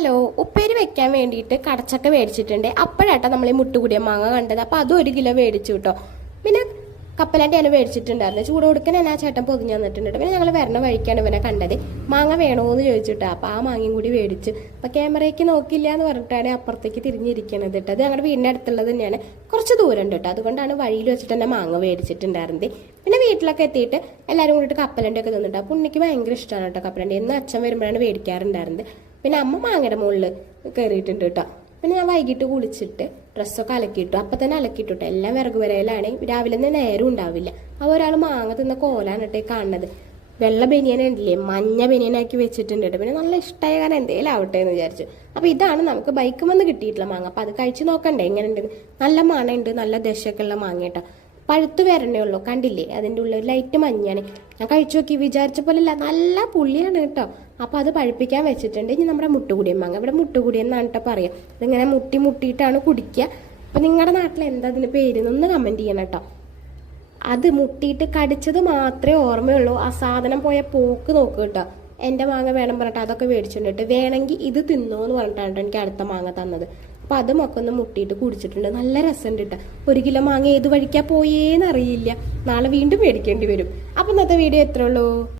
Hello, ഉപ്പേരി വെക്കാൻ വേണ്ടിയിട്ട് കടച്ചക്ക മേടിച്ചിട്ടുണ്ട്. അപ്പോഴാട്ടോ നമ്മൾ ഈ മുട്ടുകൂടിയ മാങ്ങ കണ്ടത്. അപ്പോൾ അത് 1 കിലോ മേടിച്ചു കേട്ടോ. പിന്നെ കപ്പലണ്ടിയാണ് മേടിച്ചിട്ടുണ്ടായിരുന്നത്. ചൂട് കൊടുക്കാൻ ആ ചേട്ടൻ പൊതിഞ്ഞ് തന്നിട്ടുണ്ട്. പിന്നെ ഞങ്ങൾ വരണ വഴിക്കാണ് ഇവനെ കണ്ടത്. മാങ്ങ വേണോന്ന് ചോദിച്ചിട്ടോ. അപ്പോൾ ആ മാങ്ങയും കൂടി മേടിച്ചു. അപ്പോൾ ക്യാമറയ്ക്ക് നോക്കില്ല എന്ന് പറഞ്ഞിട്ടാണ് അപ്പുറത്തേക്ക് തിരിഞ്ഞിരിക്കണത് കേട്ടോ. അത് ഞങ്ങളുടെ വീടിൻ്റെ അടുത്തുള്ളത് തന്നെയാണ്. കുറച്ച് ദൂരം ഉണ്ട് കേട്ടോ. അതുകൊണ്ടാണ് വഴിയിൽ വെച്ചിട്ട് തന്നെ മാങ്ങ മേടിച്ചിട്ടുണ്ടായിരുന്നത്. പിന്നെ വീട്ടിലൊക്കെ എത്തിയിട്ട് എല്ലാവരും കൂടിയിട്ട് കപ്പലണ്ടിയൊക്കെ തിന്നിട്ട്. അപ്പോൾ ഉണ്ണിക്ക് ഭയങ്കര ഇഷ്ടമാണ് കേട്ടോ കപ്പലണ്ടി. എന്ന് അച്ഛൻ വരുമ്പോഴാണ് മേടിക്കാറുണ്ടായിരുന്നത്. പിന്നെ അമ്മ മാങ്ങയുടെ മുകളിൽ കയറിയിട്ടുണ്ട് കേട്ടോ. പിന്നെ ഞാൻ വൈകിട്ട് കുളിച്ചിട്ട് ഡ്രസ്സൊക്കെ അലക്കിയിട്ടു. അപ്പം തന്നെ അലക്കിയിട്ടു. എല്ലാം വിറക് വരയിലാണ്. രാവിലെ തന്നെ നേരം ഉണ്ടാവില്ല. അപ്പോൾ ഒരാൾ മാങ്ങ തിന്ന കോലാണ് കേട്ടോ കാണുന്നത്. വെള്ള ബനിയൻ ഉണ്ടല്ലേ, മഞ്ഞ ബനിയനാക്കി വെച്ചിട്ടുണ്ട് കേട്ടോ. പിന്നെ നല്ല ഇഷ്ടമായ കാരണം എന്തേലും ആവട്ടെ എന്ന് വിചാരിച്ചു. അപ്പോൾ ഇതാണ് നമുക്ക് ബൈക്ക് വന്ന് കിട്ടിയിട്ടുള്ള മാങ്ങ. അപ്പോൾ അത് കഴിച്ച് നോക്കണ്ടേ എങ്ങനെയുണ്ട്. നല്ല മണമുണ്ട്, നല്ല ദശയൊക്കെ ഉള്ള മാങ്ങ കേട്ടോ. പഴുത്ത് വരണേ ഉള്ളൂ, കണ്ടില്ലേ അതിൻ്റെ ഉള്ളിൽ ലൈറ്റ് മഞ്ഞാണ്. ഞാൻ കഴിച്ചു നോക്കി, വിചാരിച്ച പോലെ അല്ല, നല്ല പുള്ളിയാണ് കേട്ടോ. അപ്പോൾ അത് പഴുപ്പിക്കാൻ വെച്ചിട്ടുണ്ട്. ഇനി നമ്മുടെ മുട്ടുകൂടിയ മാങ്ങ, ഇവിടെ മുട്ടുകൂടിയ എന്നാണ് കേട്ടോ പറയാം. ഇതിങ്ങനെ മുട്ടിയിട്ടാണ് കുടിക്കുക. അപ്പോൾ നിങ്ങളുടെ നാട്ടിൽ എന്താ അതിന് പേരെന്നൊന്ന് കമൻറ്റ് ചെയ്യണം കേട്ടോ. അത് മുട്ടിയിട്ട് കടിച്ചത് മാത്രമേ ഓർമ്മയുള്ളൂ. ആ സാധനം പോയ പോക്ക് നോക്കുക കേട്ടോ. എൻ്റെ മാങ്ങ വേണം പറഞ്ഞിട്ട് അതൊക്കെ മേടിച്ചിട്ടുണ്ട്. വേണമെങ്കിൽ ഇത് തിന്നോ എന്ന് പറഞ്ഞിട്ടാണ് എനിക്ക് അടുത്ത മാങ്ങ തന്നത്. അപ്പം അത് മൊക്കൊന്ന് മുട്ടിയിട്ട് കുടിച്ചിട്ടുണ്ട്. നല്ല രസമുണ്ട് കേട്ടോ. 1 കിലോ മാങ്ങ ഏത് വഴിക്കാ പോയേന്നറിയില്ല. നാളെ വീണ്ടും മേടിക്കേണ്ടി വരും. അപ്പം ഇന്നത്തെ വീഡിയോ എത്ര ഉള്ളൂ.